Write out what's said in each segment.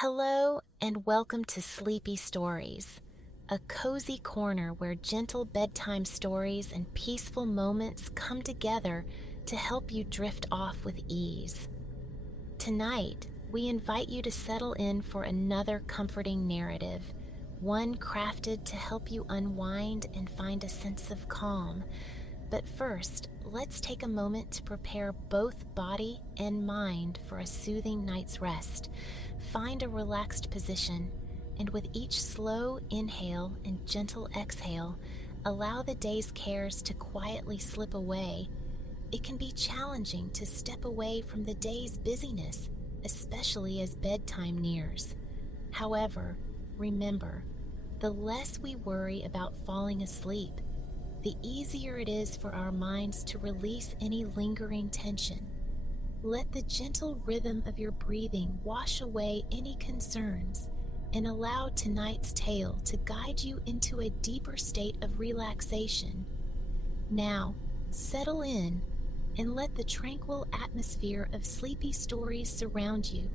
Hello and welcome to Sleepy Stories, a cozy corner where gentle bedtime stories and peaceful moments come together to help you drift off with ease. Tonight, we invite you to settle in for another comforting narrative, one crafted to help you unwind and find a sense of calm. But first, let's take a moment to prepare both body and mind for a soothing night's rest. Find a relaxed position, and with each slow inhale and gentle exhale, allow the day's cares to quietly slip away. It can be challenging to step away from the day's busyness, especially as bedtime nears. However, remember, the less we worry about falling asleep, the easier it is for our minds to release any lingering tension. Let the gentle rhythm of your breathing wash away any concerns and allow tonight's tale to guide you into a deeper state of relaxation. Now, settle in and let the tranquil atmosphere of sleepy stories surround you.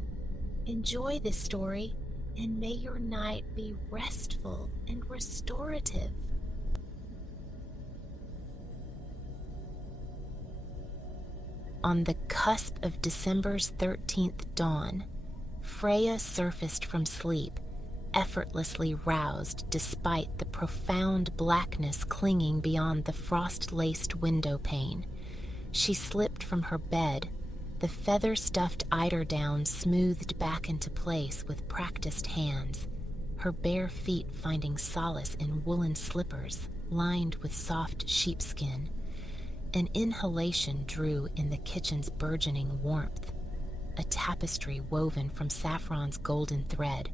Enjoy this story, and may your night be restful and restorative. On the cusp of December's 13th dawn, Freya surfaced from sleep, effortlessly roused despite the profound blackness clinging beyond the frost-laced window pane. She slipped from her bed, the feather-stuffed eiderdown smoothed back into place with practiced hands, her bare feet finding solace in woolen slippers lined with soft sheepskin. An inhalation drew in the kitchen's burgeoning warmth, a tapestry woven from saffron's golden thread,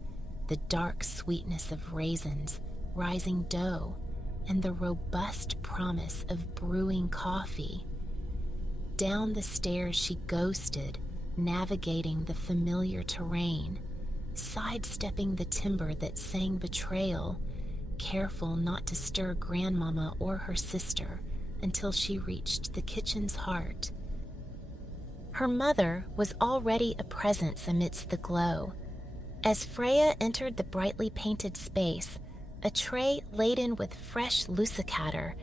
the dark sweetness of raisins, rising dough, and the robust promise of brewing coffee. Down the stairs she ghosted, navigating the familiar terrain, sidestepping the timber that sang betrayal, careful not to stir Grandmama or her sister until she reached the kitchen's heart. Her mother was already a presence amidst the glow. As Freya entered the brightly painted space, a tray laden with fresh lucicatter,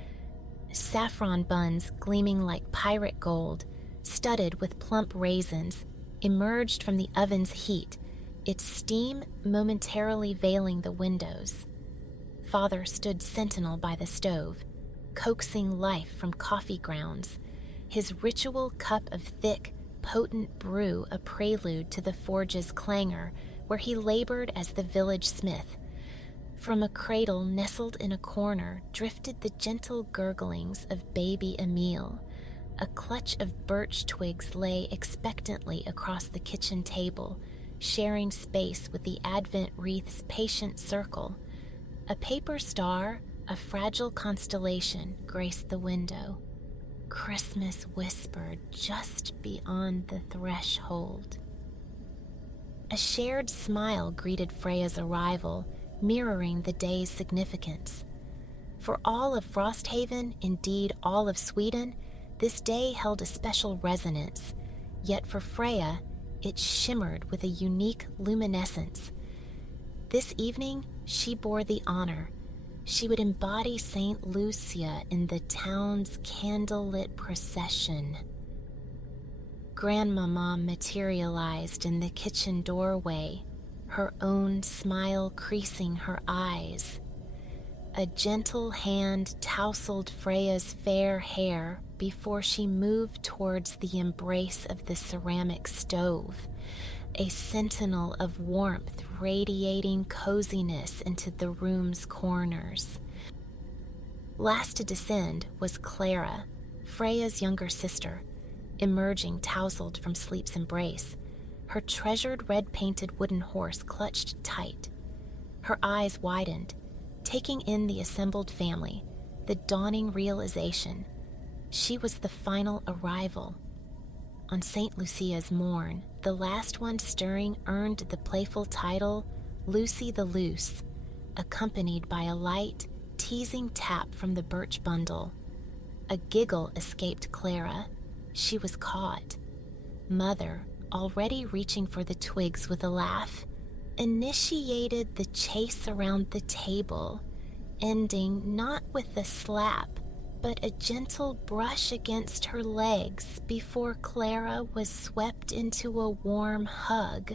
saffron buns gleaming like pirate gold, studded with plump raisins, emerged from the oven's heat, its steam momentarily veiling the windows. Father stood sentinel by the stove, coaxing life from coffee grounds, his ritual cup of thick, potent brew a prelude to the forge's clangor, where he labored as the village smith. From a cradle nestled in a corner drifted the gentle gurglings of baby Emile. A clutch of birch twigs lay expectantly across the kitchen table, sharing space with the Advent wreath's patient circle. A paper star, a fragile constellation, graced the window. Christmas whispered just beyond the threshold. A shared smile greeted Freya's arrival, mirroring the day's significance. For all of Frosthaven, indeed all of Sweden, this day held a special resonance, yet for Freya, it shimmered with a unique luminescence. This evening, she bore the honor. She would embody Saint Lucia in the town's candlelit procession. Grandmama materialized in the kitchen doorway, her own smile creasing her eyes. A gentle hand tousled Freya's fair hair before she moved towards the embrace of the ceramic stove, a sentinel of warmth radiating coziness into the room's corners. Last to descend was Clara, Freya's younger sister, emerging tousled from sleep's embrace, her treasured red-painted wooden horse clutched tight. Her eyes widened, taking in the assembled family, the dawning realization. She was the final arrival. On St. Lucia's morn, the last one stirring earned the playful title Lucy the Loose, accompanied by a light, teasing tap from the birch bundle. A giggle escaped Clara. She was caught. Mother, already reaching for the twigs with a laugh, initiated the chase around the table, ending not with a slap, but a gentle brush against her legs before Clara was swept into a warm hug.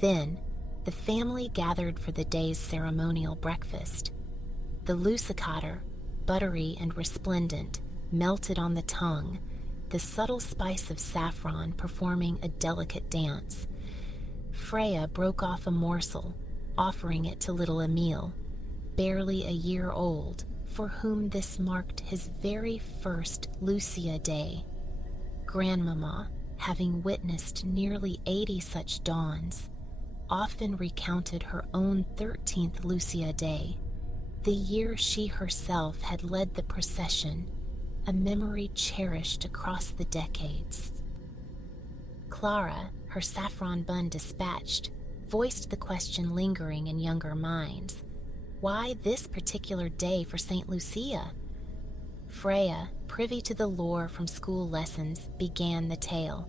Then, the family gathered for the day's ceremonial breakfast. The lucicatter, buttery and resplendent, melted on the tongue, the subtle spice of saffron performing a delicate dance. Freya broke off a morsel, offering it to little Emil, barely a year old, for whom this marked his very first Lucia Day. Grandmama, having witnessed nearly 80 such dawns, often recounted her own 13th Lucia Day, the year she herself had led the procession, a memory cherished across the decades. Clara, her saffron bun dispatched, voiced the question lingering in younger minds. Why this particular day for St. Lucia? Freya, privy to the lore from school lessons, began the tale.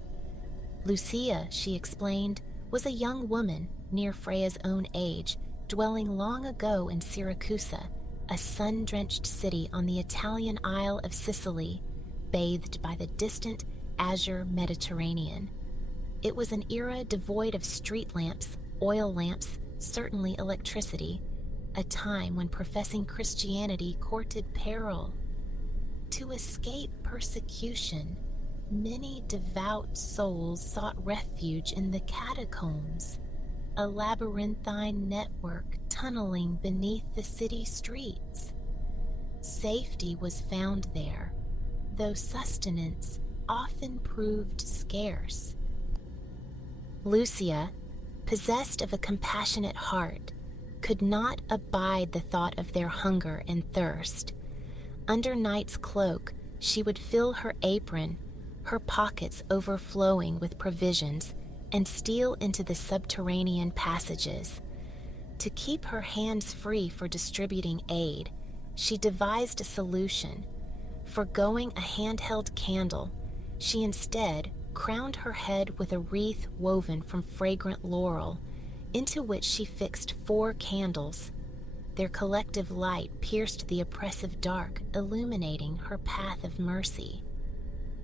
Lucia, she explained, was a young woman near Freya's own age, dwelling long ago in Siracusa, a sun-drenched city on the Italian Isle of Sicily, bathed by the distant azure Mediterranean. It was an era devoid of street lamps, oil lamps, certainly electricity, a time when professing Christianity courted peril. To escape persecution, many devout souls sought refuge in the catacombs, a labyrinthine network tunneling beneath the city streets. Safety was found there, though sustenance often proved scarce. Lucia, possessed of a compassionate heart, could not abide the thought of their hunger and thirst. Under night's cloak, she would fill her apron, her pockets overflowing with provisions, and steal into the subterranean passages. To keep her hands free for distributing aid, she devised a solution. Forgoing a handheld candle, she instead crowned her head with a wreath woven from fragrant laurel, into which she fixed 4 candles. Their collective light pierced the oppressive dark, illuminating her path of mercy.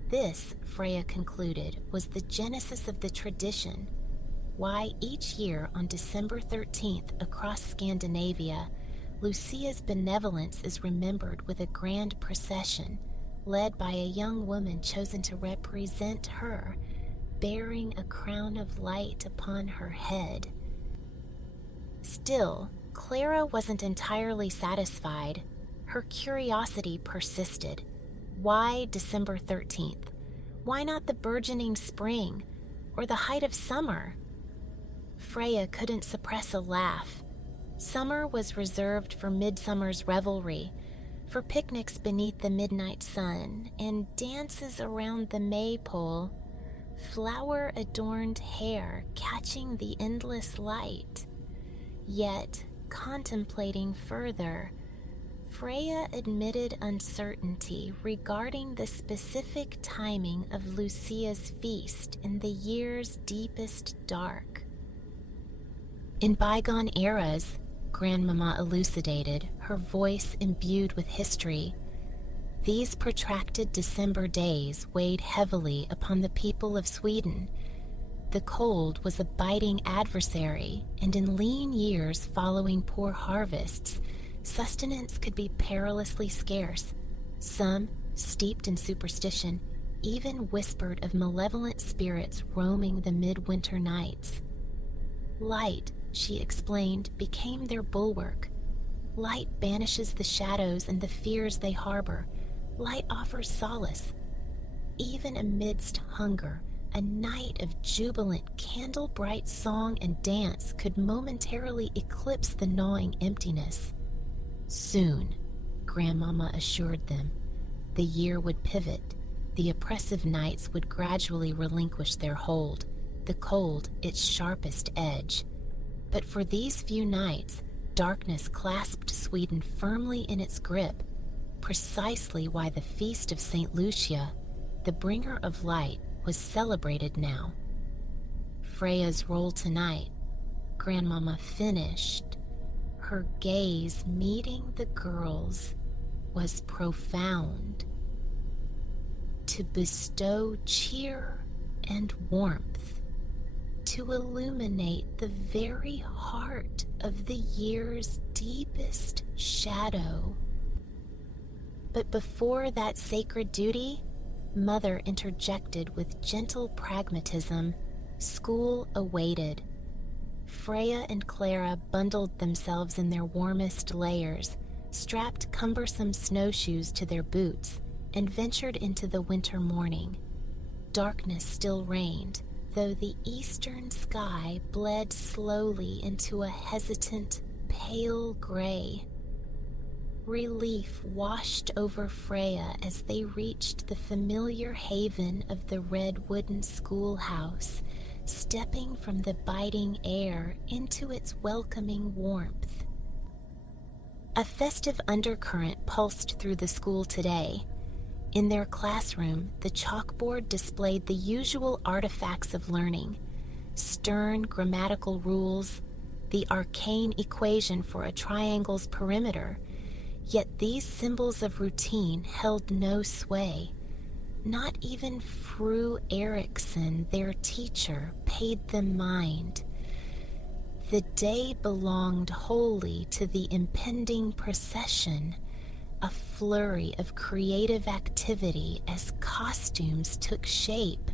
This, Freya concluded, was the genesis of the tradition, why each year on December 13th across Scandinavia, Lucia's benevolence is remembered with a grand procession, led by a young woman chosen to represent her, bearing a crown of light upon her head. Still, Clara wasn't entirely satisfied. Her curiosity persisted. Why December 13th? Why not the burgeoning spring or the height of summer? Freya couldn't suppress a laugh. Summer was reserved for midsummer's revelry, for picnics beneath the midnight sun and dances around the maypole, flower-adorned hair catching the endless light. Yet, contemplating further, Freya admitted uncertainty regarding the specific timing of Lucia's feast in the year's deepest dark. In bygone eras, Grandmama elucidated, her voice imbued with history, these protracted December days weighed heavily upon the people of Sweden. The cold was a biting adversary, and in lean years following poor harvests, sustenance could be perilously scarce. Some, steeped in superstition, even whispered of malevolent spirits roaming the midwinter nights. Light, she explained, became their bulwark. Light banishes the shadows and the fears they harbor. Light offers solace. Even amidst hunger, a night of jubilant, candle-bright song and dance could momentarily eclipse the gnawing emptiness. Soon, Grandmama assured them, the year would pivot. The oppressive nights would gradually relinquish their hold, the cold its sharpest edge. But for these few nights, darkness clasped Sweden firmly in its grip, precisely why the feast of St. Lucia, the bringer of light, was celebrated now. Freya's role tonight Grandmama finished, her gaze meeting the girls was profound. To bestow cheer and warmth, to illuminate the very heart of the year's deepest shadow. But before that sacred duty, Mother interjected with gentle pragmatism. School awaited. Freya and Clara bundled themselves in their warmest layers, strapped cumbersome snowshoes to their boots, and ventured into the winter morning. Darkness still reigned, though the eastern sky bled slowly into a hesitant, pale gray. Relief washed over Freya as they reached the familiar haven of the red wooden schoolhouse, stepping from the biting air into its welcoming warmth. A festive undercurrent pulsed through the school today. In their classroom, the chalkboard displayed the usual artifacts of learning: stern grammatical rules, the arcane equation for a triangle's perimeter. Yet these symbols of routine held no sway. Not even Fru Eriksson, their teacher, paid them mind. The day belonged wholly to the impending procession, a flurry of creative activity as costumes took shape.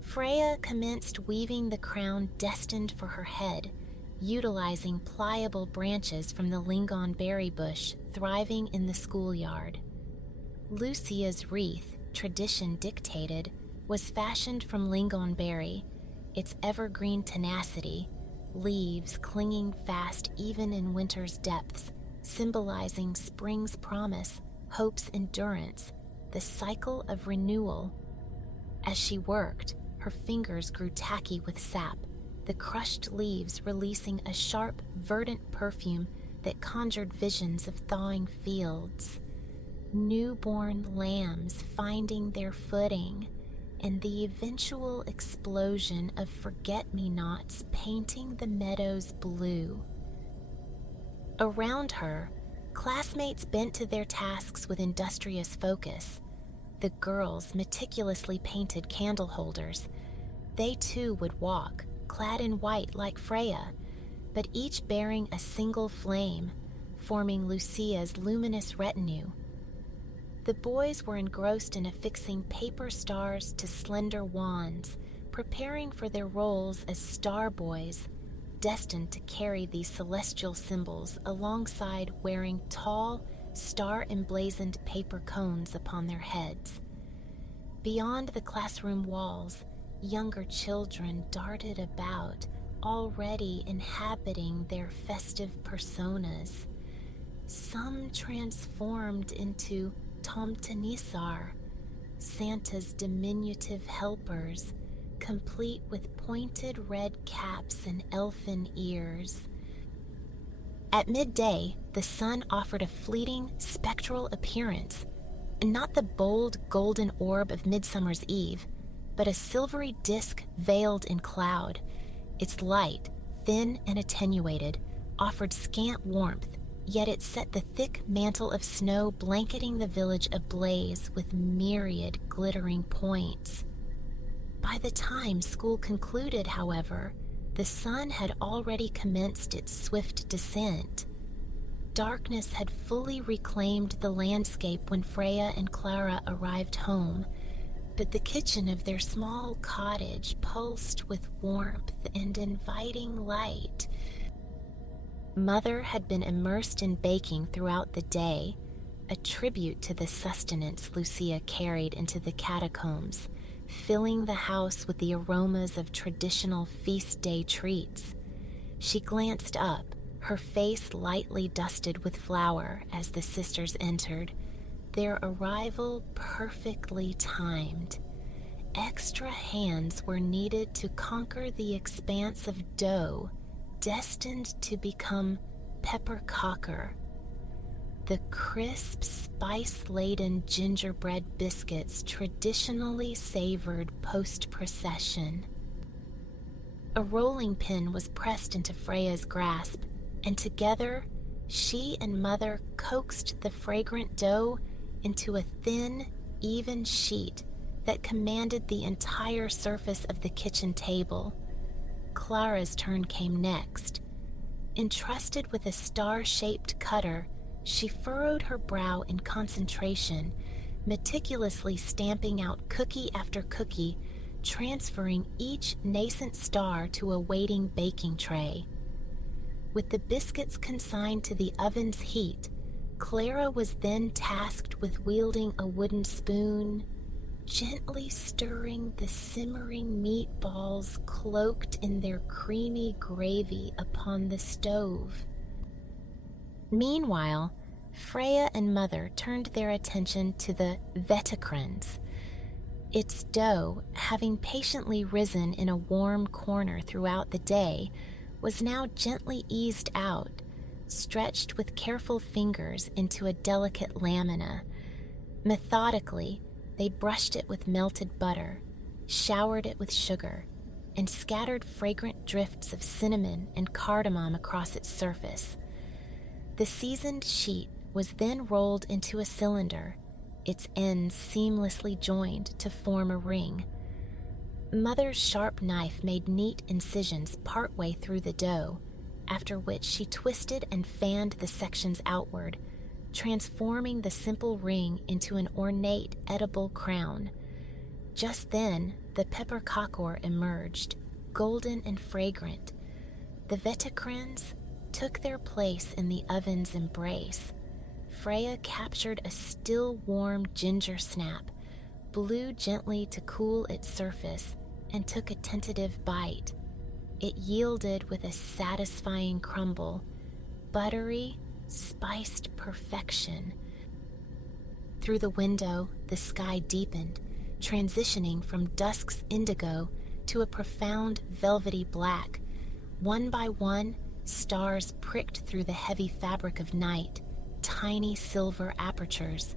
Freya commenced weaving the crown destined for her head, utilizing pliable branches from the lingon berry bush thriving in the schoolyard. Lucia's wreath, tradition dictated, was fashioned from lingon berry, its evergreen tenacity, leaves clinging fast even in winter's depths, symbolizing spring's promise, hope's endurance, the cycle of renewal. As she worked, her fingers grew tacky with sap, the crushed leaves releasing a sharp, verdant perfume that conjured visions of thawing fields. Newborn lambs finding their footing, and the eventual explosion of forget-me-nots painting the meadows blue. Around her, classmates bent to their tasks with industrious focus. The girls meticulously painted candle holders. They too would walk, clad in white like Freya, but each bearing a single flame, forming Lucia's luminous retinue. The boys were engrossed in affixing paper stars to slender wands, preparing for their roles as star boys, destined to carry these celestial symbols alongside wearing tall, star-emblazoned paper cones upon their heads. Beyond the classroom walls, younger children darted about, already inhabiting their festive personas. Some transformed into Tomtenisar, Santa's diminutive helpers, complete with pointed red caps and elfin ears. At midday, the sun offered a fleeting, spectral appearance, and not the bold, golden orb of Midsummer's Eve, but a silvery disk veiled in cloud. Its light, thin and attenuated, offered scant warmth, yet it set the thick mantle of snow blanketing the village ablaze with myriad glittering points. By the time school concluded, however, the sun had already commenced its swift descent. Darkness had fully reclaimed the landscape when Freya and Clara arrived home, but the kitchen of their small cottage pulsed with warmth and inviting light. Mother had been immersed in baking throughout the day, a tribute to the sustenance Lucia carried into the catacombs, filling the house with the aromas of traditional feast day treats. She glanced up, her face lightly dusted with flour as the sisters entered, their arrival perfectly timed. Extra hands were needed to conquer the expanse of dough destined to become peppercocker. The crisp, spice-laden gingerbread biscuits traditionally savored post-procession. A rolling pin was pressed into Freya's grasp, and together, she and Mother coaxed the fragrant dough into a thin, even sheet that commanded the entire surface of the kitchen table. Clara's turn came next. Entrusted with a star-shaped cutter, she furrowed her brow in concentration, meticulously stamping out cookie after cookie, transferring each nascent star to a waiting baking tray. With the biscuits consigned to the oven's heat, Clara was then tasked with wielding a wooden spoon, gently stirring the simmering meatballs cloaked in their creamy gravy upon the stove. Meanwhile, Freya and Mother turned their attention to the vetecrans. Its dough, having patiently risen in a warm corner throughout the day, was now gently eased out, stretched with careful fingers into a delicate lamina. Methodically, they brushed it with melted butter, showered it with sugar, and scattered fragrant drifts of cinnamon and cardamom across its surface. The seasoned sheet was then rolled into a cylinder, its ends seamlessly joined to form a ring. Mother's sharp knife made neat incisions partway through the dough, after which she twisted and fanned the sections outward, transforming the simple ring into an ornate, edible crown. Just then, the pepper kakor emerged, golden and fragrant. The vetecrans took their place in the oven's embrace. Freya captured a still warm ginger snap, blew gently to cool its surface, and took a tentative bite. It yielded with a satisfying crumble, buttery, spiced perfection. Through the window, the sky deepened, transitioning from dusk's indigo to a profound velvety black. One by one, stars pricked through the heavy fabric of night, tiny silver apertures.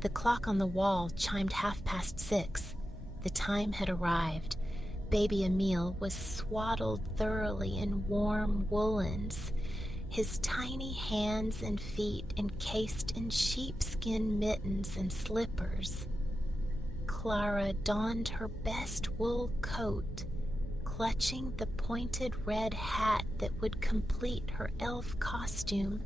The clock on the wall chimed 6:30. The time had arrived. Baby Emil was swaddled thoroughly in warm woolens, his tiny hands and feet encased in sheepskin mittens and slippers. Clara donned her best wool coat, clutching the pointed red hat that would complete her elf costume.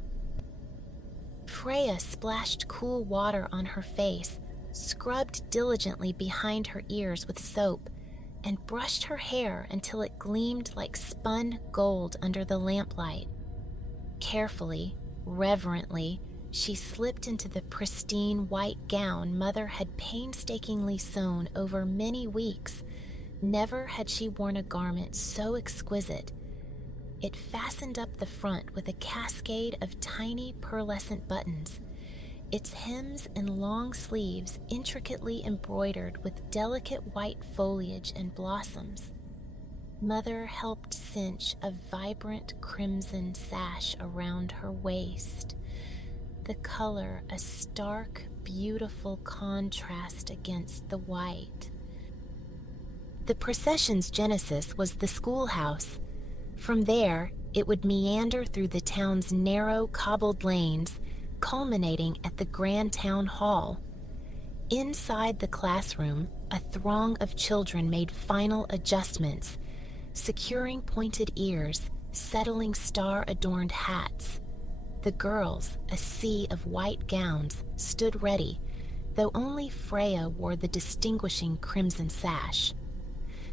Freya splashed cool water on her face, scrubbed diligently behind her ears with soap, and brushed her hair until it gleamed like spun gold under the lamplight. Carefully, reverently, she slipped into the pristine white gown Mother had painstakingly sewn over many weeks. Never had she worn a garment so exquisite. It fastened up the front with a cascade of tiny pearlescent buttons, its hems and long sleeves intricately embroidered with delicate white foliage and blossoms. Mother helped cinch a vibrant crimson sash around her waist, the color a stark, beautiful contrast against the white. The procession's genesis was the schoolhouse. From there, it would meander through the town's narrow, cobbled lanes, culminating at the grand town hall. Inside the classroom, a throng of children made final adjustments, securing pointed ears, settling star-adorned hats. The girls, a sea of white gowns, stood ready, though only Freya wore the distinguishing crimson sash.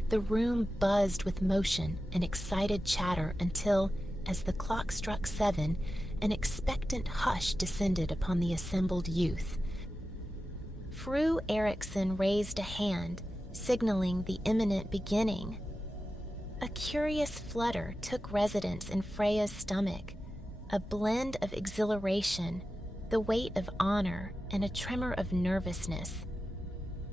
The room buzzed with motion and excited chatter until, as the clock struck 7, an expectant hush descended upon the assembled youth. Fru Eriksson raised a hand, signaling the imminent beginning. A curious flutter took residence in Freya's stomach, a blend of exhilaration, the weight of honor, and a tremor of nervousness.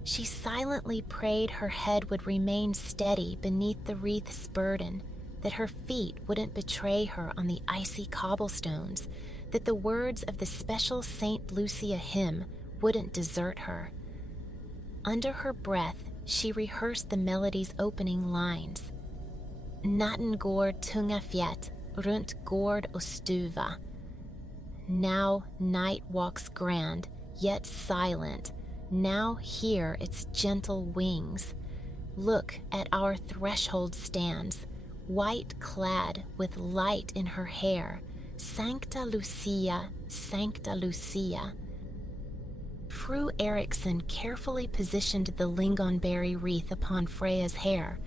She silently prayed her head would remain steady beneath the wreath's burden, that her feet wouldn't betray her on the icy cobblestones, that the words of the special St. Lucia hymn wouldn't desert her. Under her breath, she rehearsed the melody's opening lines. Natten går tunga fjät runt gård och stuva. Now night walks grand, yet silent. Now hear its gentle wings. Look at our threshold stands, white clad with light in her hair. Sancta Lucia, Sancta Lucia. Fru Eriksson carefully positioned the lingonberry wreath upon Freya's hair.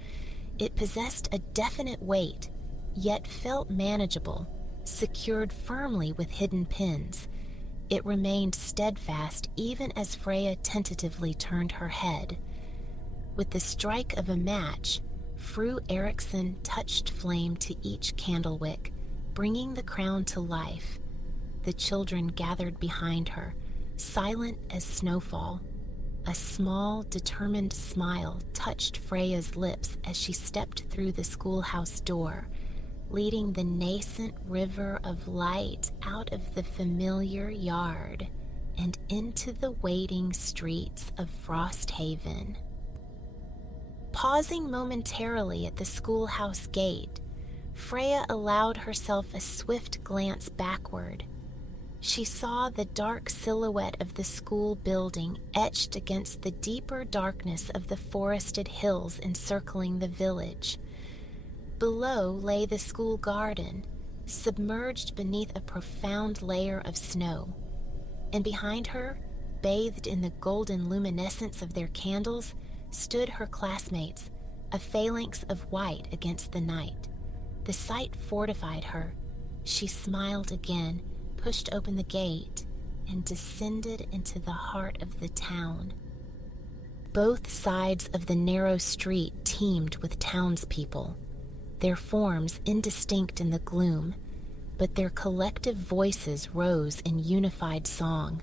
It possessed a definite weight, yet felt manageable, secured firmly with hidden pins. It remained steadfast even as Freya tentatively turned her head. With the strike of a match, Fru Eriksson touched flame to each candlewick, bringing the crown to life. The children gathered behind her, silent as snowfall. A small, determined smile touched Freya's lips as she stepped through the schoolhouse door, leading the nascent river of light out of the familiar yard and into the waiting streets of Frosthaven. Pausing momentarily at the schoolhouse gate, Freya allowed herself a swift glance backward. She saw the dark silhouette of the school building etched against the deeper darkness of the forested hills encircling the village. Below lay the school garden, submerged beneath a profound layer of snow. And behind her, bathed in the golden luminescence of their candles, stood her classmates, a phalanx of white against the night. The sight fortified her. She smiled again, pushed open the gate, and descended into the heart of the town. Both sides of the narrow street teemed with townspeople, their forms indistinct in the gloom, but their collective voices rose in unified song.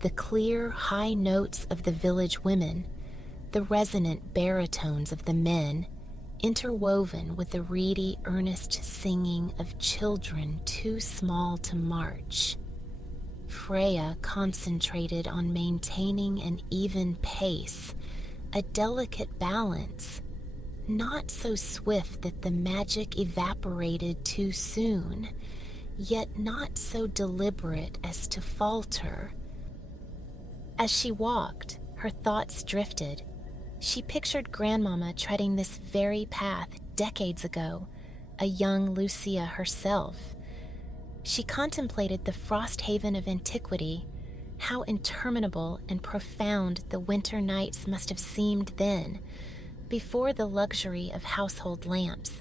The clear, high notes of the village women, the resonant baritones of the men, interwoven with the reedy, earnest singing of children too small to march. Freya concentrated on maintaining an even pace, a delicate balance, not so swift that the magic evaporated too soon, yet not so deliberate as to falter. As she walked, her thoughts drifted. She pictured Grandmama treading this very path decades ago, a young Lucia herself. She contemplated the Frosthaven of antiquity, how interminable and profound the winter nights must have seemed then, before the luxury of household lamps,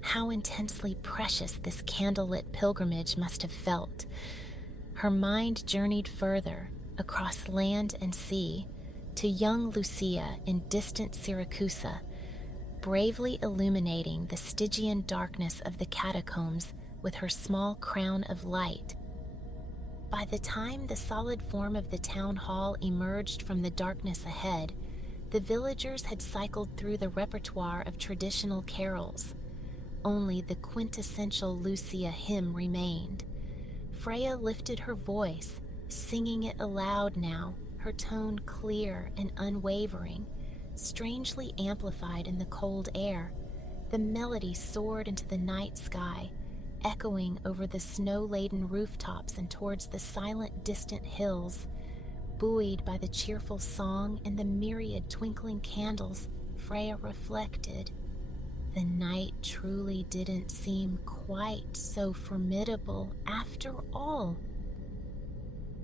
how intensely precious this candlelit pilgrimage must have felt. Her mind journeyed further, across land and sea, to young Lucia in distant Syracusa, bravely illuminating the Stygian darkness of the catacombs with her small crown of light. By the time the solid form of the town hall emerged from the darkness ahead, the villagers had cycled through the repertoire of traditional carols. Only the quintessential Lucia hymn remained. Freya lifted her voice, singing it aloud now, her tone clear and unwavering, strangely amplified in the cold air. The melody soared into the night sky, echoing over the snow-laden rooftops and towards the silent, distant hills. Buoyed by the cheerful song and the myriad twinkling candles, Freya reflected. The night truly didn't seem quite so formidable after all.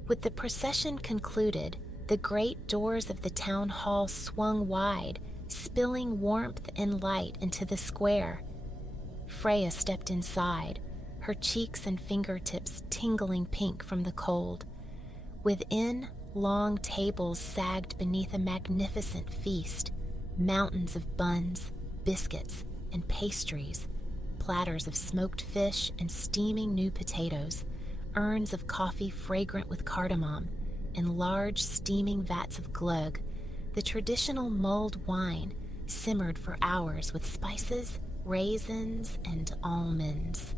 With the procession concluded, the great doors of the town hall swung wide, spilling warmth and light into the square. Freya stepped inside, her cheeks and fingertips tingling pink from the cold. Within, long tables sagged beneath a magnificent feast, mountains of buns, biscuits, and pastries, platters of smoked fish and steaming new potatoes, urns of coffee fragrant with cardamom, and large steaming vats of glögg, the traditional mulled wine simmered for hours with spices, raisins, and almonds.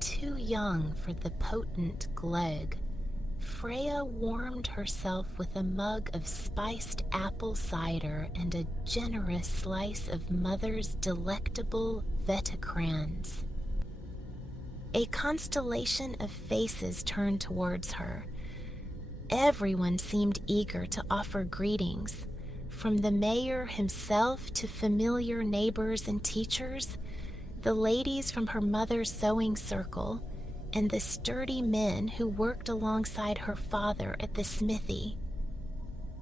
Too young for the potent glögg, Freya warmed herself with a mug of spiced apple cider and a generous slice of Mother's delectable vetacrans. A constellation of faces turned towards her. Everyone seemed eager to offer greetings, from the mayor himself to familiar neighbors and teachers, the ladies from her mother's sewing circle, and the sturdy men who worked alongside her father at the smithy.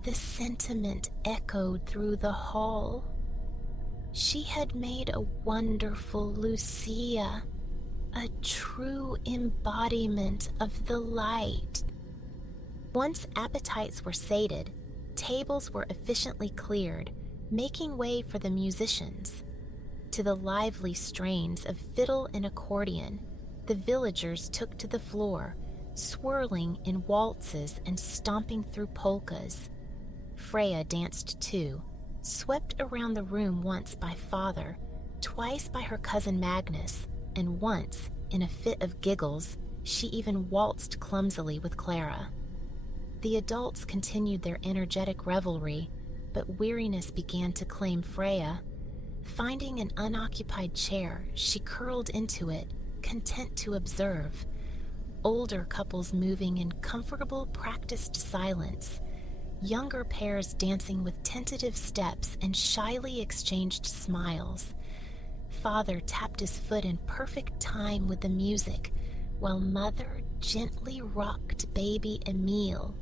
The sentiment echoed through the hall. She had made a wonderful Lucia, a true embodiment of the light. Once appetites were sated, tables were efficiently cleared, making way for the musicians. To the lively strains of fiddle and accordion, the villagers took to the floor, swirling in waltzes and stomping through polkas. Freya danced too, swept around the room once by Father, twice by her cousin Magnus, and once, in a fit of giggles, she even waltzed clumsily with Clara. The adults continued their energetic revelry, but weariness began to claim Freya. Finding an unoccupied chair, she curled into it, content to observe. Older couples moving in comfortable, practiced silence. Younger pairs dancing with tentative steps and shyly exchanged smiles. Father tapped his foot in perfect time with the music, while Mother gently rocked baby Emile,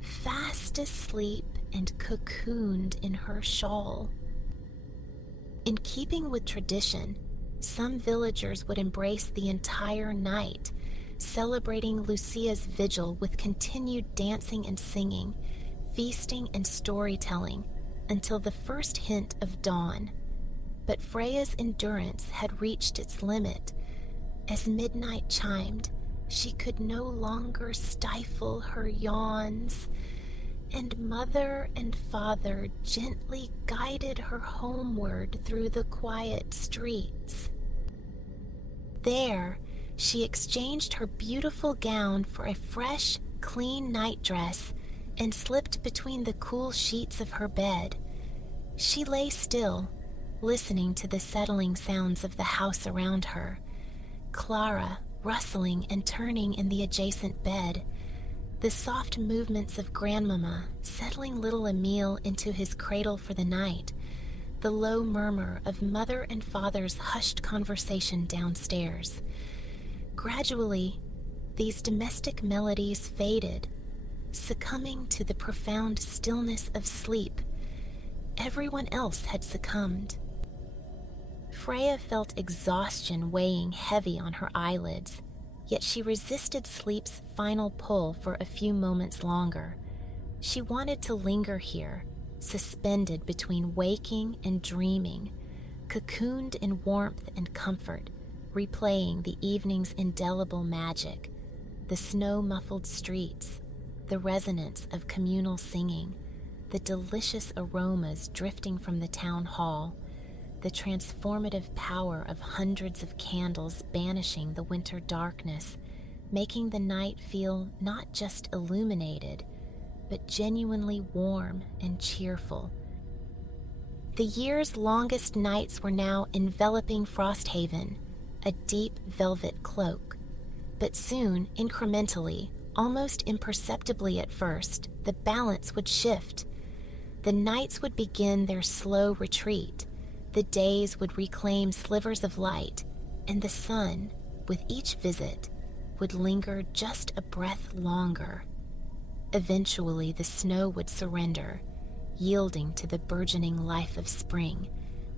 fast asleep and cocooned in her shawl. In keeping with tradition, some villagers would embrace the entire night, celebrating Lucia's vigil with continued dancing and singing, feasting and storytelling, until the first hint of dawn. But Freya's endurance had reached its limit. As midnight chimed, she could no longer stifle her yawns, and Mother and Father gently guided her homeward through the quiet streets. There, she exchanged her beautiful gown for a fresh, clean nightdress and slipped between the cool sheets of her bed. She lay still, listening to the settling sounds of the house around her. Clara rustling and turning in the adjacent bed, the soft movements of Grandmama settling little Emile into his cradle for the night, the low murmur of Mother and Father's hushed conversation downstairs. Gradually, these domestic melodies faded, succumbing to the profound stillness of sleep. Everyone else had succumbed. Freya felt exhaustion weighing heavy on her eyelids, yet she resisted sleep's final pull for a few moments longer. She wanted to linger here, suspended between waking and dreaming, cocooned in warmth and comfort, replaying the evening's indelible magic, the snow-muffled streets, the resonance of communal singing, the delicious aromas drifting from the town hall, the transformative power of hundreds of candles banishing the winter darkness, making the night feel not just illuminated, but genuinely warm and cheerful. The year's longest nights were now enveloping Frosthaven, a deep velvet cloak. But soon, incrementally, almost imperceptibly at first, the balance would shift. The nights would begin their slow retreat. The days would reclaim slivers of light, and the sun, with each visit, would linger just a breath longer. Eventually, the snow would surrender, yielding to the burgeoning life of spring,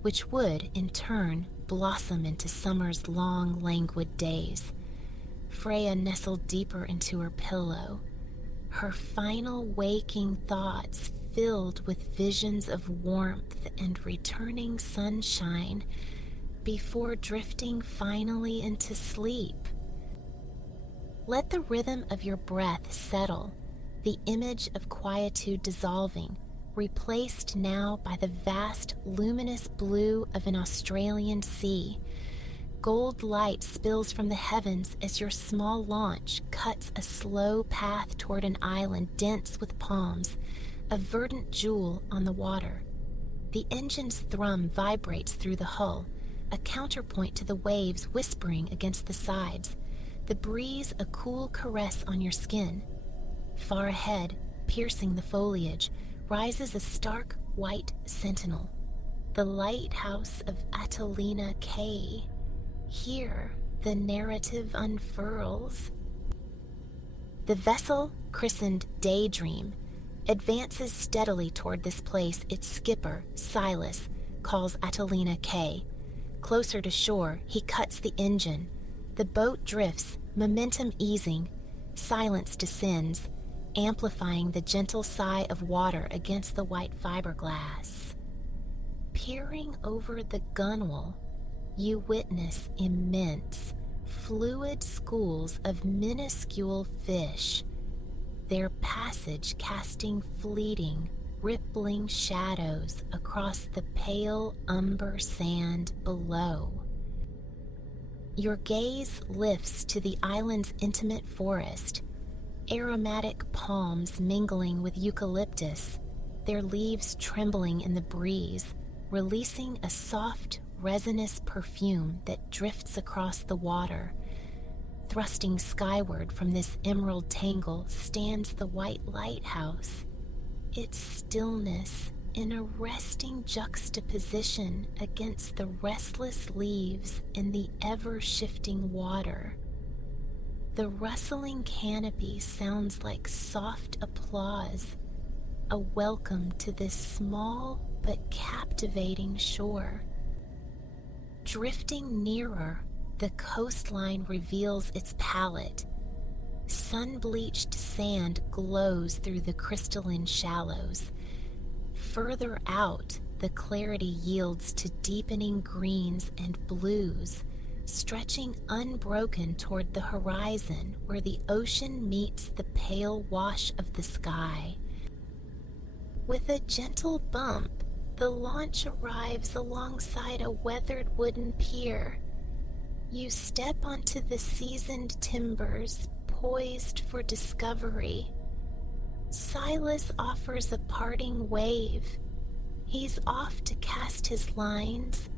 which would, in turn, blossom into summer's long, languid days. Freya nestled deeper into her pillow, her final waking thoughts filled with visions of warmth and returning sunshine before drifting finally into sleep. Let the rhythm of your breath settle, the image of quietude dissolving, replaced now by the vast luminous blue of an Australian sea. Gold light spills from the heavens as your small launch cuts a slow path toward an island dense with palms, a verdant jewel on the water. The engine's thrum vibrates through the hull, a counterpoint to the waves whispering against the sides, the breeze a cool caress on your skin. Far ahead, piercing the foliage, rises a stark white sentinel, the lighthouse of Atalina Cay. Here, the narrative unfurls. The vessel, christened Daydream, advances steadily toward this place its skipper, Silas, calls Atalina Cay. Closer to shore, he cuts the engine. The boat drifts, momentum easing. Silence descends, amplifying the gentle sigh of water against the white fiberglass. Peering over the gunwale, you witness immense, fluid schools of minuscule fish, their passage casting fleeting, rippling shadows across the pale umber sand below. Your gaze lifts to the island's intimate forest, aromatic palms mingling with eucalyptus, their leaves trembling in the breeze, releasing a soft, resinous perfume that drifts across the water. Thrusting skyward from this emerald tangle stands the white lighthouse, its stillness in a resting juxtaposition against the restless leaves and the ever-shifting water. The rustling canopy sounds like soft applause, a welcome to this small but captivating shore. Drifting nearer, the coastline reveals its palette. Sun-bleached sand glows through the crystalline shallows. Further out, the clarity yields to deepening greens and blues, stretching unbroken toward the horizon where the ocean meets the pale wash of the sky. With a gentle bump, the launch arrives alongside a weathered wooden pier. You step onto the seasoned timbers, poised for discovery. Silas offers a parting wave. He's off to cast his lines,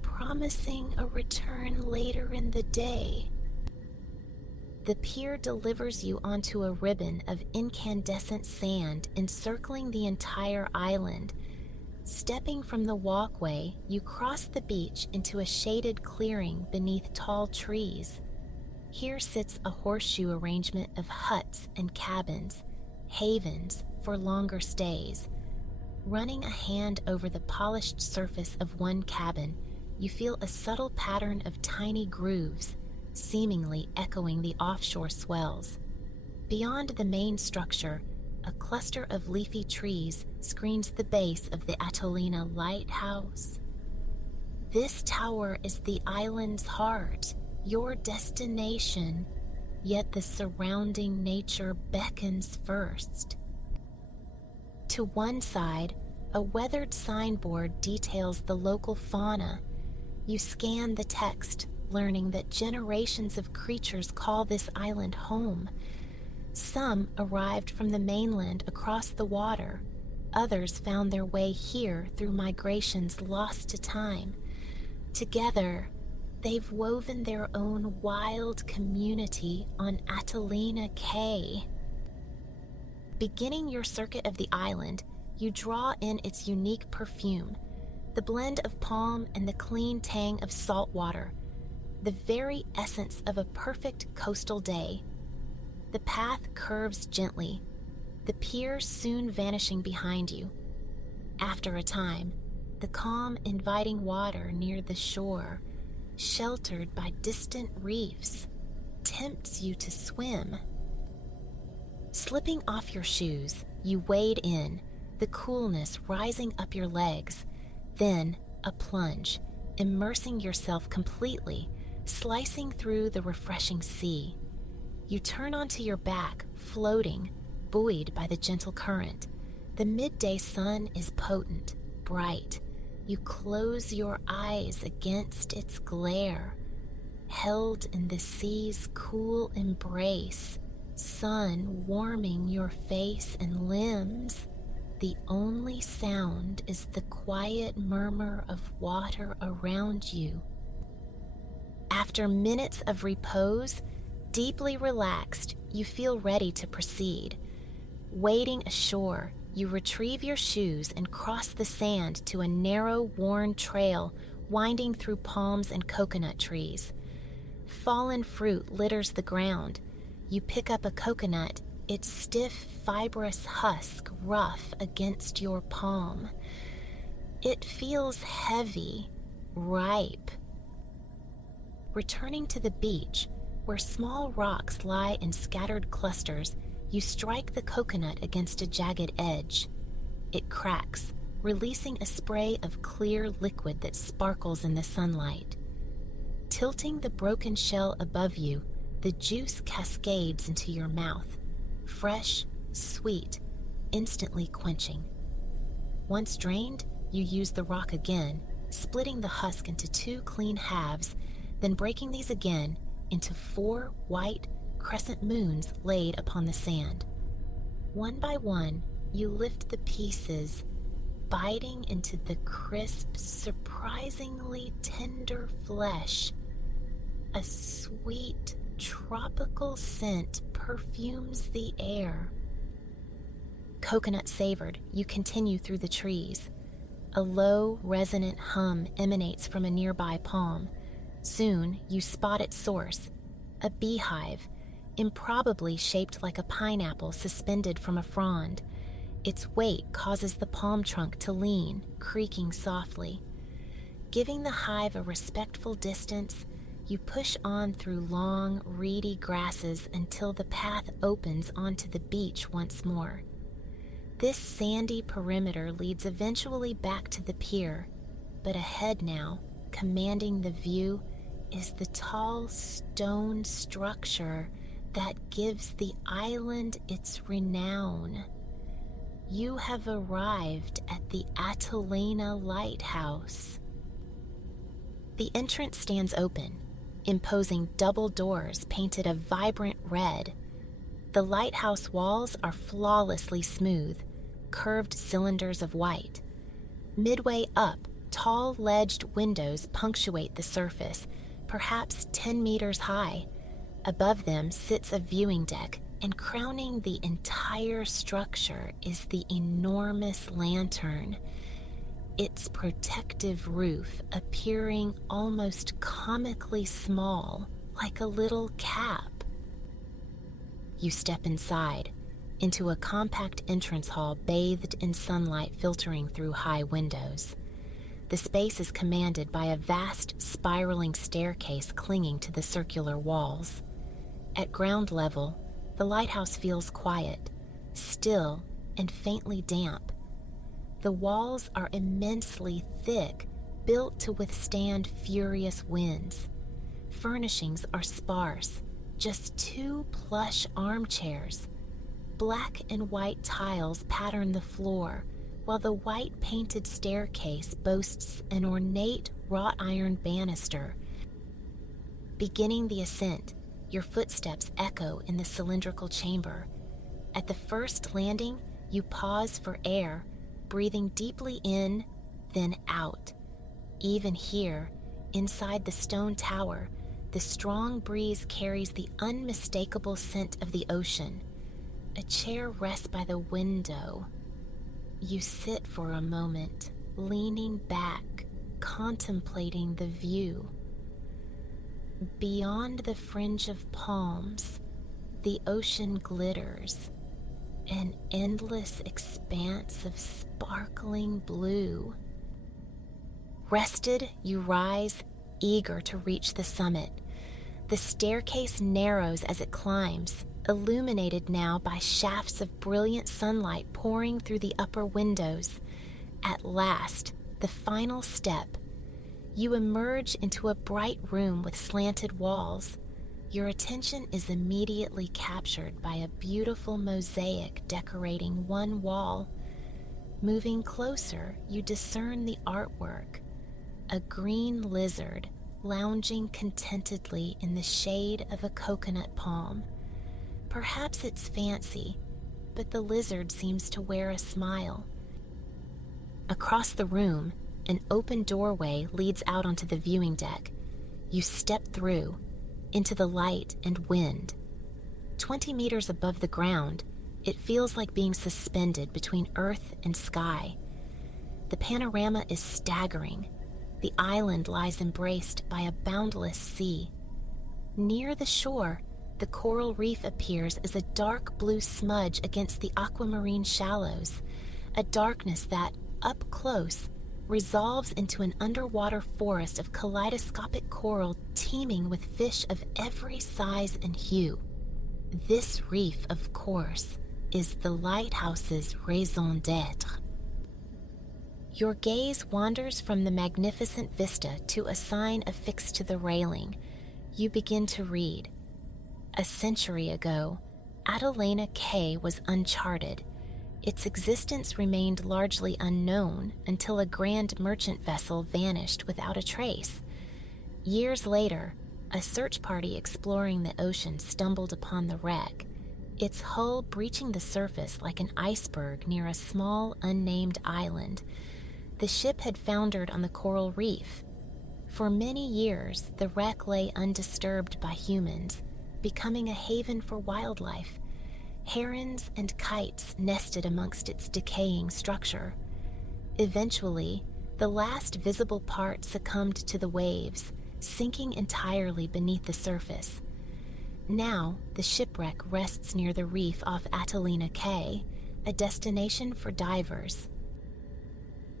promising a return later in the day. The pier delivers you onto a ribbon of incandescent sand encircling the entire island. Stepping from the walkway, you cross the beach into a shaded clearing beneath tall trees. Here sits a horseshoe arrangement of huts and cabins, havens for longer stays. Running a hand over the polished surface of one cabin, you feel a subtle pattern of tiny grooves, seemingly echoing the offshore swells. Beyond the main structure, a cluster of leafy trees screens the base of the Atalina lighthouse. This tower is the island's heart, your destination, yet the surrounding nature beckons first. To one side, a weathered signboard details the local fauna. You scan the text, learning that generations of creatures call this island home. Some arrived from the mainland across the water. Others found their way here through migrations lost to time. Together, they've woven their own wild community on Atalina Cay. Beginning your circuit of the island, you draw in its unique perfume, the blend of palm and the clean tang of salt water, the very essence of a perfect coastal day. The path curves gently, the pier soon vanishing behind you. After a time, the calm, inviting water near the shore, sheltered by distant reefs, tempts you to swim. Slipping off your shoes, you wade in, the coolness rising up your legs. Then, a plunge, immersing yourself completely, slicing through the refreshing sea. You turn onto your back, floating, buoyed by the gentle current. The midday sun is potent, bright. You close your eyes against its glare. held in the sea's cool embrace, sun warming your face and limbs. The only sound is the quiet murmur of water around you. After minutes of repose, deeply relaxed, you feel ready to proceed. Wading ashore, you retrieve your shoes and cross the sand to a narrow, worn trail winding through palms and coconut trees. Fallen fruit litters the ground. You pick up a coconut, its stiff, fibrous husk rough against your palm. It feels heavy, ripe. Returning to the beach, where small rocks lie in scattered clusters, you strike the coconut against a jagged edge. It cracks, releasing a spray of clear liquid that sparkles in the sunlight. Tilting the broken shell above you, the juice cascades into your mouth, fresh, sweet, instantly quenching. Once drained, you use the rock again, splitting the husk into 2 clean halves, then breaking these again into 4 white crescent moons laid upon the sand. One by one, you lift the pieces, biting into the crisp, surprisingly tender flesh. A sweet, tropical scent perfumes the air. Coconut savored, you continue through the trees. A low, resonant hum emanates from a nearby palm. Soon, you spot its source, a beehive, improbably shaped like a pineapple suspended from a frond. Its weight causes the palm trunk to lean, creaking softly. Giving the hive a respectful distance, you push on through long, reedy grasses until the path opens onto the beach once more. This sandy perimeter leads eventually back to the pier, but ahead now, commanding the view, is the tall stone structure that gives the island its renown. You have arrived at the Atalena Lighthouse. The entrance stands open, imposing double doors painted a vibrant red. The lighthouse walls are flawlessly smooth, curved cylinders of white. Midway up, tall ledged windows punctuate the surface, perhaps 10 meters high. Above them sits a viewing deck, and crowning the entire structure is the enormous lantern, its protective roof appearing almost comically small, like a little cap. You step inside, into a compact entrance hall bathed in sunlight filtering through high windows. The space is commanded by a vast, spiraling staircase clinging to the circular walls. At ground level, the lighthouse feels quiet, still, and faintly damp. The walls are immensely thick, built to withstand furious winds. Furnishings are sparse, just 2 plush armchairs. Black and white tiles pattern the floor, while the white painted staircase boasts an ornate wrought iron banister. Beginning the ascent, your footsteps echo in the cylindrical chamber. At the first landing, you pause for air, breathing deeply in, then out. Even here, inside the stone tower, the strong breeze carries the unmistakable scent of the ocean. A chair rests by the window. You sit for a moment, leaning back, contemplating the view. Beyond the fringe of palms, the ocean glitters, an endless expanse of sparkling blue. Rested, you rise, eager to reach the summit. The staircase narrows as it climbs, illuminated now by shafts of brilliant sunlight pouring through the upper windows. At last, the final step. You emerge into a bright room with slanted walls. Your attention is immediately captured by a beautiful mosaic decorating one wall. Moving closer, you discern the artwork. A green lizard, lounging contentedly in the shade of a coconut palm. Perhaps it's fancy, but the lizard seems to wear a smile. Across the room, an open doorway leads out onto the viewing deck. You step through, into the light and wind. 20 meters above the ground, it feels like being suspended between earth and sky. The panorama is staggering. The island lies embraced by a boundless sea. Near the shore, the coral reef appears as a dark blue smudge against the aquamarine shallows, a darkness that, up close, resolves into an underwater forest of kaleidoscopic coral teeming with fish of every size and hue. This reef, of course, is the lighthouse's raison d'être. Your gaze wanders from the magnificent vista to a sign affixed to the railing. You begin to read. A century ago, Atalana Cay was uncharted. Its existence remained largely unknown until a grand merchant vessel vanished without a trace. Years later, a search party exploring the ocean stumbled upon the wreck, its hull breaching the surface like an iceberg near a small, unnamed island. The ship had foundered on the coral reef. For many years, the wreck lay undisturbed by humans, becoming a haven for wildlife. Herons and kites nested amongst its decaying structure. Eventually, the last visible part succumbed to the waves, sinking entirely beneath the surface. Now, the shipwreck rests near the reef off Atalana Cay, a destination for divers.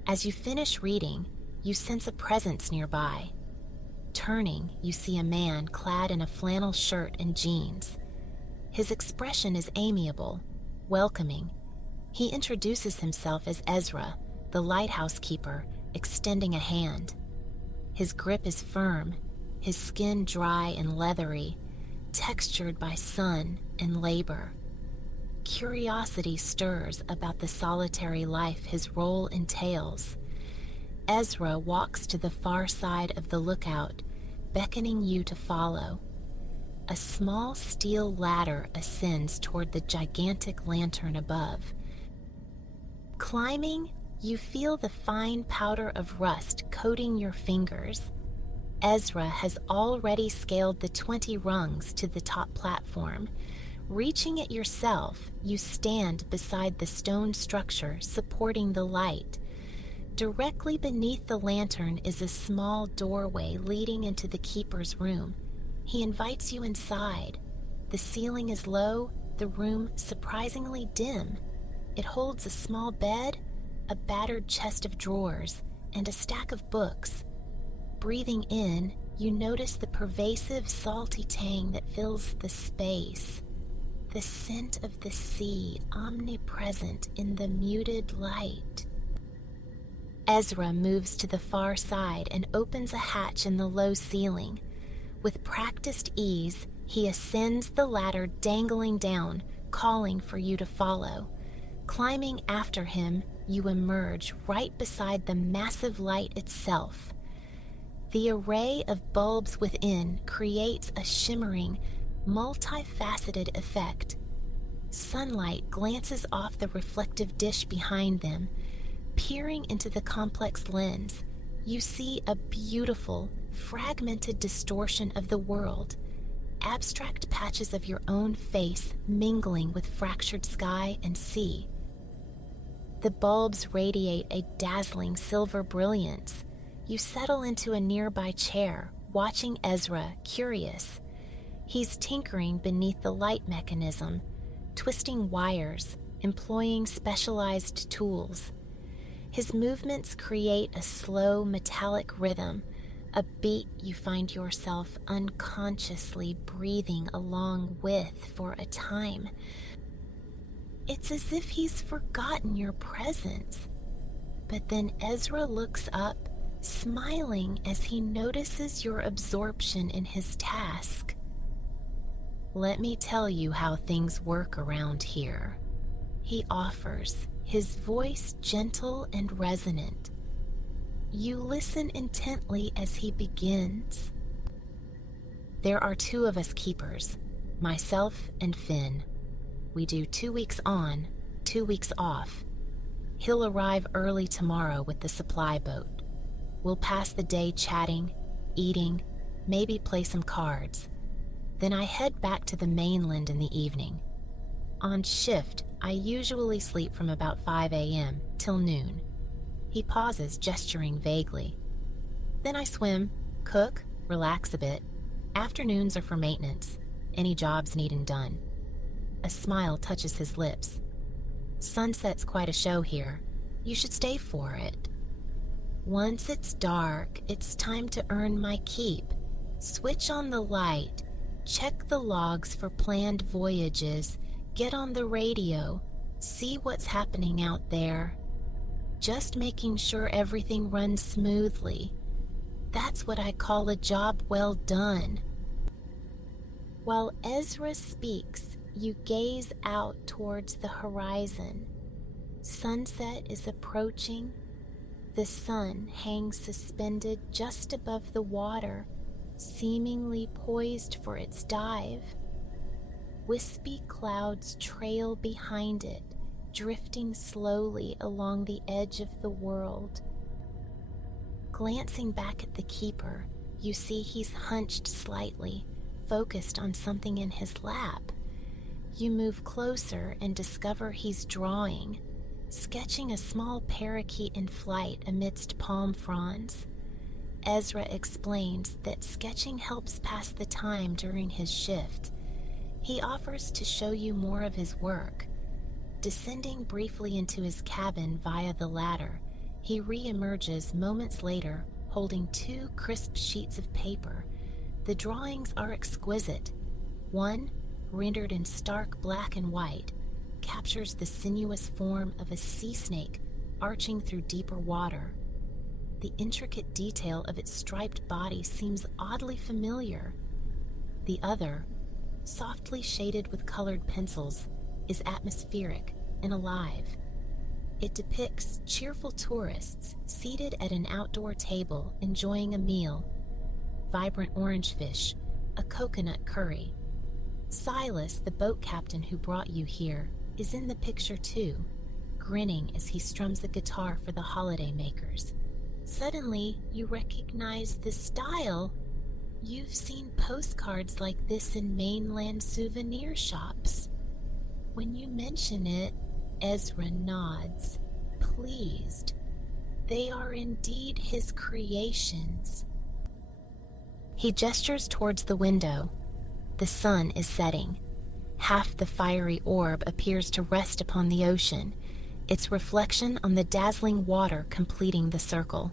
As you finish reading, you sense a presence nearby. Turning, you see a man clad in a flannel shirt and jeans. His expression is amiable, welcoming. He introduces himself as Ezra, the lighthouse keeper, extending a hand. His grip is firm, his skin dry and leathery, textured by sun and labor. Curiosity stirs about the solitary life his role entails. Ezra walks to the far side of the lookout, beckoning you to follow. A small steel ladder ascends toward the gigantic lantern above. Climbing, you feel the fine powder of rust coating your fingers. Ezra has already scaled the 20 rungs to the top platform. Reaching it yourself, you stand beside the stone structure supporting the light. Directly beneath the lantern is a small doorway leading into the keeper's room. He invites you inside. The ceiling is low, the room surprisingly dim. It holds a small bed, a battered chest of drawers, and a stack of books. Breathing in, you notice the pervasive salty tang that fills the space. The scent of the sea omnipresent in the muted light. Ezra moves to the far side and opens a hatch in the low ceiling. With practiced ease, he ascends the ladder dangling down, calling for you to follow. Climbing after him, you emerge right beside the massive light itself. The array of bulbs within creates a shimmering, multifaceted effect. Sunlight glances off the reflective dish behind them. Peering into the complex lens, you see a beautiful, fragmented distortion of the world, abstract patches of your own face mingling with fractured sky and sea. The bulbs radiate a dazzling silver brilliance. You settle into a nearby chair, watching Ezra, curious. He's tinkering beneath the light mechanism, twisting wires, employing specialized tools. His movements create a slow, metallic rhythm, a beat you find yourself unconsciously breathing along with for a time. It's as if he's forgotten your presence. But then Ezra looks up, smiling as he notices your absorption in his task. "Let me tell you how things work around here," he offers, his voice gentle and resonant. You listen intently as he begins. There are 2 of us keepers, myself and Finn. We do 2 weeks on, 2 weeks off. He'll arrive early tomorrow with the supply boat. We'll pass the day chatting, eating, maybe play some cards. Then I head back to the mainland in the evening. On shift, I usually sleep from about 5 a.m. till noon. He pauses, gesturing vaguely. Then I swim, cook, relax a bit. Afternoons are for maintenance, any jobs needing done. A smile touches his lips. Sunset's quite a show here. You should stay for it. Once it's dark, it's time to earn my keep. Switch on the light, check the logs for planned voyages, get on the radio, see what's happening out there. Just making sure everything runs smoothly. That's what I call a job well done. While Ezra speaks, you gaze out towards the horizon. Sunset is approaching. The sun hangs suspended just above the water, seemingly poised for its dive. Wispy clouds trail behind it, drifting slowly along the edge of the world. Glancing back at the keeper, you see he's hunched slightly, focused on something in his lap. You move closer and discover he's drawing, sketching a small parakeet in flight amidst palm fronds. Ezra explains that sketching helps pass the time during his shift. He offers to show you more of his work. Descending briefly into his cabin via the ladder, he re-emerges moments later holding 2 crisp sheets of paper. The drawings are exquisite. One, rendered in stark black and white, captures the sinuous form of a sea snake arching through deeper water. The intricate detail of its striped body seems oddly familiar. The other, softly shaded with colored pencils, is atmospheric and alive. It depicts cheerful tourists seated at an outdoor table enjoying a meal. Vibrant orange fish, a coconut curry. Silas, the boat captain who brought you here, is in the picture too, grinning as he strums the guitar for the holiday makers. Suddenly, you recognize the style. You've seen postcards like this in mainland souvenir shops. When you mention it, Ezra nods, pleased. They are indeed his creations. He gestures towards the window. The sun is setting. Half the fiery orb appears to rest upon the ocean, its reflection on the dazzling water completing the circle.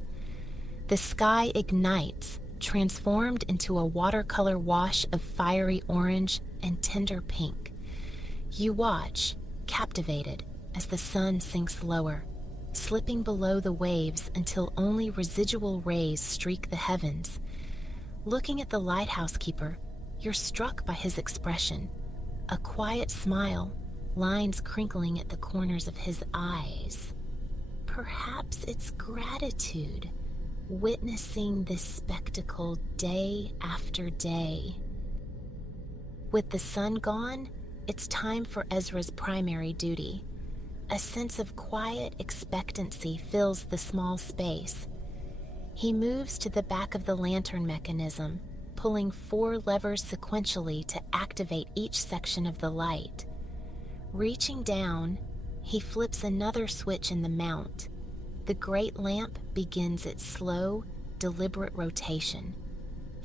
The sky ignites, transformed into a watercolor wash of fiery orange and tender pink. You watch, captivated, as the sun sinks lower, slipping below the waves until only residual rays streak the heavens. Looking at the lighthouse keeper, you're struck by his expression. A quiet smile, lines crinkling at the corners of his eyes. Perhaps it's gratitude, witnessing this spectacle day after day. With the sun gone, it's time for Ezra's primary duty. A sense of quiet expectancy fills the small space. He moves to the back of the lantern mechanism, pulling 4 levers sequentially to activate each section of the light. Reaching down, he flips another switch in the mount. The great lamp begins its slow, deliberate rotation.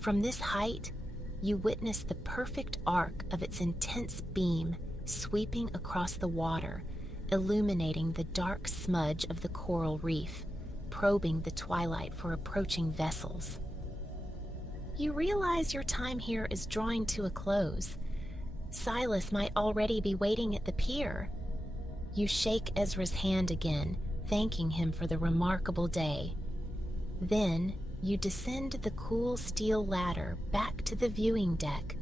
From this height, you witness the perfect arc of its intense beam sweeping across the water, illuminating the dark smudge of the coral reef, probing the twilight for approaching vessels. You realize your time here is drawing to a close. Silas might already be waiting at the pier. You shake Ezra's hand again, thanking him for the remarkable day. Then, you descend the cool steel ladder back to the viewing deck.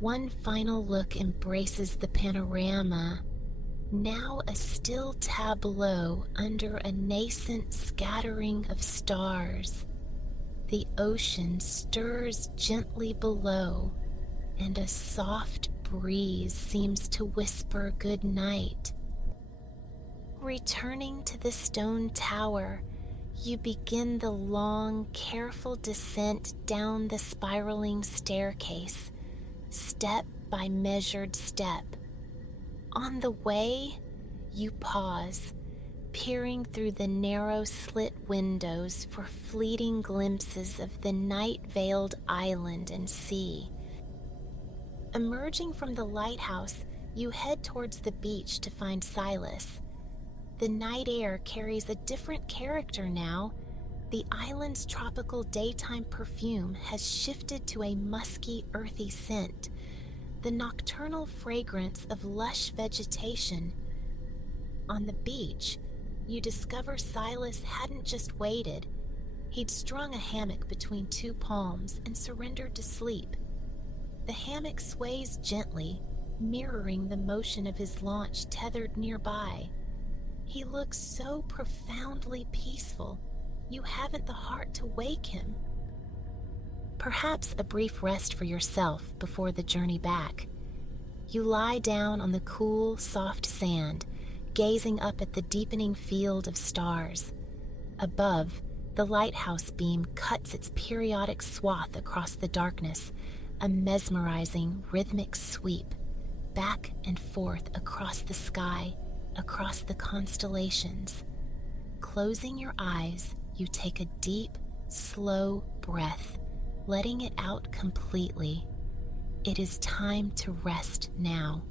One final look embraces the panorama. Now a still tableau under a nascent scattering of stars. The ocean stirs gently below, and a soft breeze seems to whisper good night. Returning to the stone tower, you begin the long, careful descent down the spiraling staircase, step by measured step. On the way, you pause, peering through the narrow slit windows for fleeting glimpses of the night-veiled island and sea. Emerging from the lighthouse, you head towards the beach to find Silas. The night air carries a different character now. The island's tropical daytime perfume has shifted to a musky, earthy scent, the nocturnal fragrance of lush vegetation. On the beach, you discover Silas hadn't just waited. He'd strung a hammock between two palms and surrendered to sleep. The hammock sways gently, mirroring the motion of his launch tethered nearby. He looks so profoundly peaceful, you haven't the heart to wake him. Perhaps a brief rest for yourself before the journey back. You lie down on the cool, soft sand, gazing up at the deepening field of stars. Above, the lighthouse beam cuts its periodic swath across the darkness, a mesmerizing, rhythmic sweep, back and forth across the sky, across the constellations. Closing your eyes, you take a deep, slow breath, letting it out completely. It is time to rest now,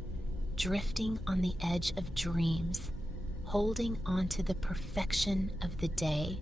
drifting on the edge of dreams, holding onto the perfection of the day.